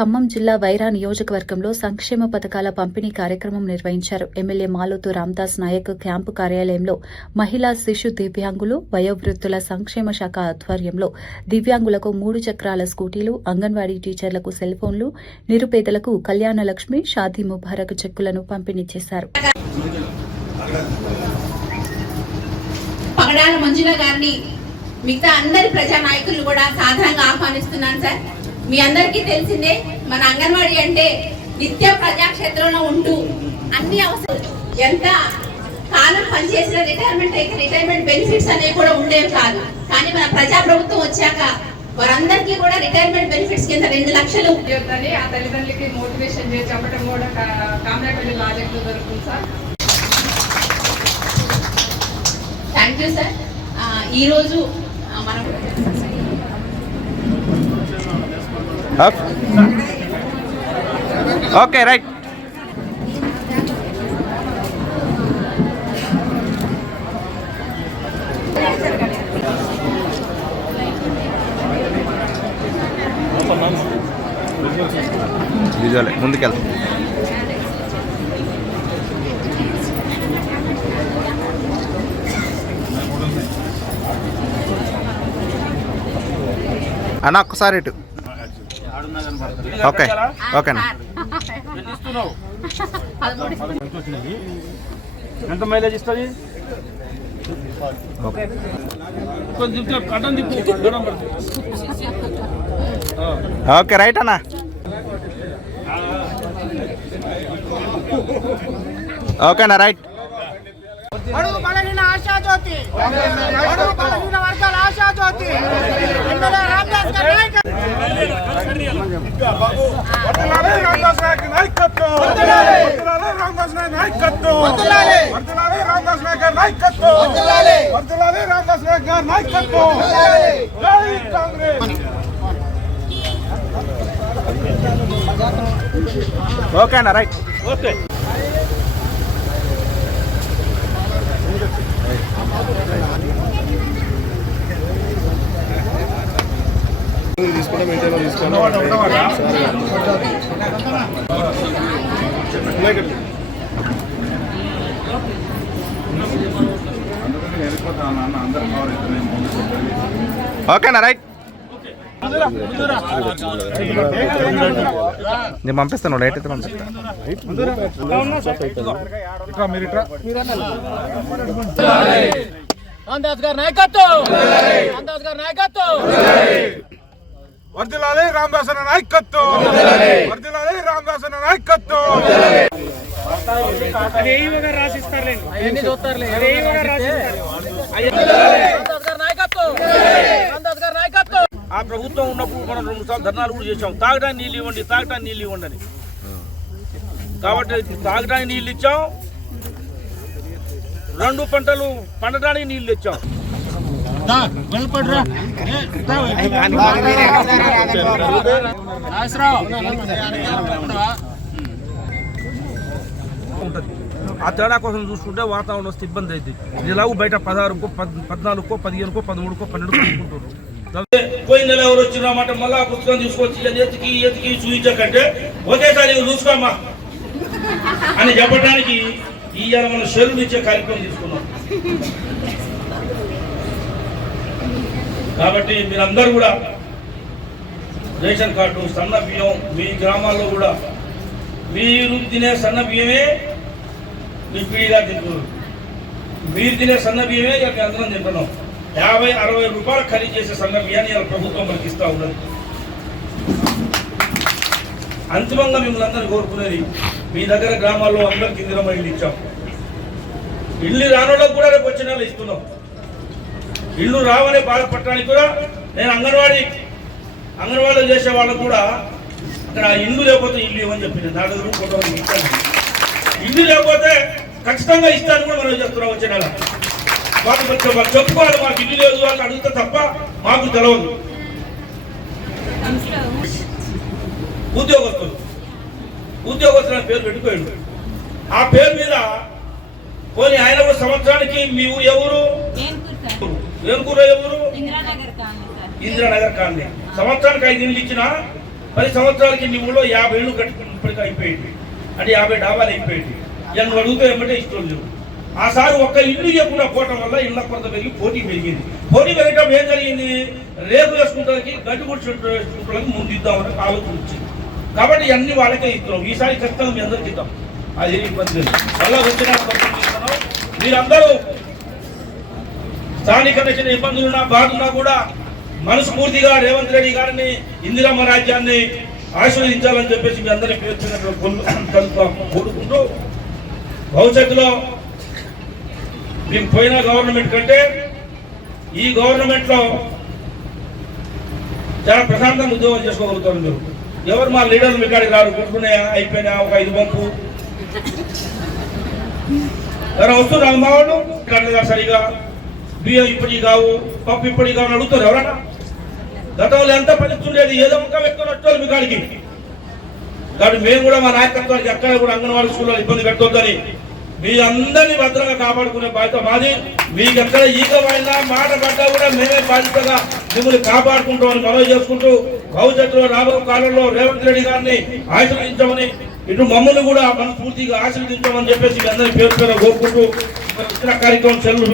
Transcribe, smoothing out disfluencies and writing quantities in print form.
ఖమ్మం జిల్లా వైరా నియోజకవర్గంలో సంక్షేమ పథకాల పంపిణీ కార్యక్రమం నిర్వహించారు. ఎమ్మెల్యే మాలోతు రామదాస్ నాయక్ క్యాంపు కార్యాలయంలో మహిళా శిశు దివ్యాంగులు వయోవృద్ధుల సంక్షేమ శాఖ ఆధ్వర్యంలో దివ్యాంగులకు 3 చక్రాల స్కూటీలు, అంగన్వాడీ టీచర్లకు సెల్ ఫోన్లు, నిరుపేదలకు కళ్యాణ లక్ష్మి, షాదీ ముబారక్ చెక్కులను పంపిణీ చేశారు. పగడాల మంజుల గారిని మిగతా అందరి ప్రజా నాయకులు కూడా సాధారణంగా ఆహ్వానిస్తున్నాను సార్. మీ అందరికీ తెలిసిందే, మన అంగన్వాడీ అంటే నిత్యం ప్రజాక్షేత్రంలో ఉంటూ అన్ని అవసరం ఎంత కాలం పనిచేసిన రిటైర్మెంట్ అయితే రిటైర్మెంట్ బెనిఫిట్స్ అనేవి కూడా ఉండేవి కాదు. కానీ మన ప్రజాప్రభుత్వం వచ్చాక వారందరికీ కూడా రిటైర్మెంట్ బెనిఫిట్స్ కింద 2 లక్షలు ఆ తల్లిదండ్రులకి మోటివేషన్ చేసి చెప్పడం కూడా కామరాపల్లి ప్రాజెక్టులో దొరుకుతుంది సార్. Thank you sir. ఈరోజు మనం ఓకే రైట్. ముందుకెళ్తాం. అన్న ఒక్కసారి ఇటు. ఓకే ఓకేనా. ఎంత మైలేజ్ ఇస్తుంది? ఓకే రైట్ అన్న. ఓకేనా రైట్. బడుగు బలహీన ఆశాజ్యోతి, బడుగు బలహీన వర్గాల ఆశాజ్యోతి ఎమ్మెల్యే రామదాస్ గారి ఓకేనా రైట్. ఓకే ఓకేనా రైట్. నేను పంపిస్తాను, లైట్ అయితే పంపిస్తాను. రామదాస్ గారి నాయకత్వం, రామదాస్ గారి నాయకత్వం. వర్ధిల్లాలి రామదాస్ అన్న నాయకత్వం, వర్ధిల్లాలి రామదాస్ అన్న నాయకత్వం. ఆ ప్రభుత్వం ఉన్నప్పుడు మనం 2 సార్లు ధర్నాలు కూడా చేసాం. తాగడానికి నీళ్ళు ఇవ్వండి, తాగడానికి నీళ్ళు ఇవ్వండి అని. కాబట్టి తాగడానికి నీళ్ళు ఇచ్చాం, 2 పంటలు పండడానికి నీళ్ళు ఇచ్చాం. ఆ తేడా కోసం చూసుకుంటే వాతావరణం వస్తే ఇబ్బంది అయింది. ఇలాగూ బయట 16కో 14కో 15కో 13కో 12కో తీసుకుంటున్నారు. పోయిన నెల ఎవరు వచ్చినామాట మళ్ళా పుస్తకం తీసుకొచ్చి ఎతికి చూపించకంటే ఒకేసారి చూసుకోమ్మా అని చెప్పడానికి ఇవాళ మనం షెరువులు ఇచ్చే కార్యక్రమం తీసుకున్నాం. కాబట్టి మీరందరూ కూడా రేషన్ కార్డు, సన్న బియ్యం మీ గ్రామాల్లో కూడా మీరు తినే సన్న బియ్యమే మీ పీడిగా తింటున్నారు. మీరు తినే సన్న బియ్యమే ఇక అందరం తింటున్నాం. 50-60 రూపాయలు ఖరీదు చేసే సన్న బియ్యాన్ని ఇలా ప్రభుత్వం మనకి ఇస్తూ ఉన్నది. అంతిమంగా మిమ్మల్ని అందరూ కోరుకునేది, మీ దగ్గర గ్రామాల్లో అందరికి ఇందిరమ్మ ఇల్లు ఇచ్చాం. ఇల్లు రానోళ్ళకు కూడా రేపు వచ్చిన నెల ఇస్తున్నాం. ఇల్లు రావనే బాధపడటానికి కూడా నేను అంగన్వాడీలో చేసే వాళ్ళకు కూడా అక్కడ ఇల్లు లేకపోతే ఇల్లు ఇవ్వని చెప్పింది. నా దగ్గర కొంతమంది ఇస్తాను. ఇల్లు లేకపోతే ఖచ్చితంగా ఇస్తాను కూడా మనం చెప్తున్నాం. వచ్చే నెల మాకు చెప్పుకోవాలి, మాకు ఇల్లు లేదు అని అడిగితే తప్ప మాకు తెలవదు. ఉద్యోగస్తుల పేరు పెట్టిపోయాడు. ఆ పేరు మీద పోనీ ఆయన కూడా సంవత్సరానికి మీ ఊరు ఎవరు, ఏనుకూర ఎవరు, ఇందిరానగర్ కాలనీ. సంవత్సరానికి 5 ఇళ్ళు ఇచ్చినా 10 సంవత్సరాలకి నీ ఊళ్ళో 50 ఇళ్ళు కట్టుకుని ఇప్పటికీ అయిపోయింది, అంటే 50 డాబాలు అయిపోయింది. ఇక నువ్వు అడుగుతూ ఏమంటే ఇష్టం లేవు. ఆ సారి ఒక్క ఇల్లు చెప్పకుండా పోవటం వల్ల ఇళ్ళ కొరత పెరిగి పోటీ పెరిగింది. పోటీ పెరగటం ఏం జరిగింది, రేపు వేసుకుంటానికి గడ్డి గుడ్చుకుంటానికి ముందు ఇద్దామని ఆలోచన వచ్చింది. కాబట్టి అన్ని వాళ్ళకే ఇస్తున్నాం. ఈసారి ఖచ్చితంగా మీ అందరికి ఇద్దాం, అది ఇబ్బంది లేదు. మళ్ళా వచ్చిన మీరందరూ స్థానికంగా చిన్న ఇబ్బందులున్నా బాధున్నా కూడా మనస్ఫూర్తిగా రేవంత్ రెడ్డి గారిని, ఇందిరమ్మ రాజ్యాన్ని ఆశీర్వదించాలని చెప్పేసి మీ అందరికీ కోరుకుంటూ భవిష్యత్తులో మీకు పోయిన గవర్నమెంట్ కంటే ఈ గవర్నమెంట్లో చాలా ప్రశాంతంగా ఉద్యోగం చేసుకోగలుగుతారు మీరు. ఎవరు మా లీడర్లు మీ కాడికి రారు, కొట్టుకున్నాయా అయిపోయినా ఒక 5 పంపు ఎవరైనా వస్తున్నారు మా వాళ్ళు కట్టగా సరిగా బియ్యం ఇప్పటికి కావు, పప్పు ఇప్పటికి కావు అడుగుతారు ఎవరన్నా. గతంలో ఎంత పనిస్తుండేది, ఏదో ఒక వ్యక్తులు వచ్చారు మీ కాడికి. కాబట్టి మేము కూడా మా నాయకత్వానికి ఎక్కడ కూడా అంగన్వాడీ స్కూల్లో ఇబ్బంది పెట్టొద్దని మీ అందరినీ భద్రంగా కాపాడుకునే బాధ్యత మాది. మీకు ఎక్కడ ఈగ పడినా మాట పడ్డా కూడా మేమే బాధ్యతగా మిమ్మల్ని కాపాడుకుంటామని మనవి చేసుకుంటూ భవిష్యత్తులో రాబో కాలంలో రేవంత్ రెడ్డి గారిని ఆశీర్వదించమని, ఇటు మమ్మల్ని కూడా మనస్ఫూర్తిగా ఆశీర్వదించమని చెప్పేసి మీ అందరినీ పేరు కోరుకుంటూ కార్యక్రమం చెల్లు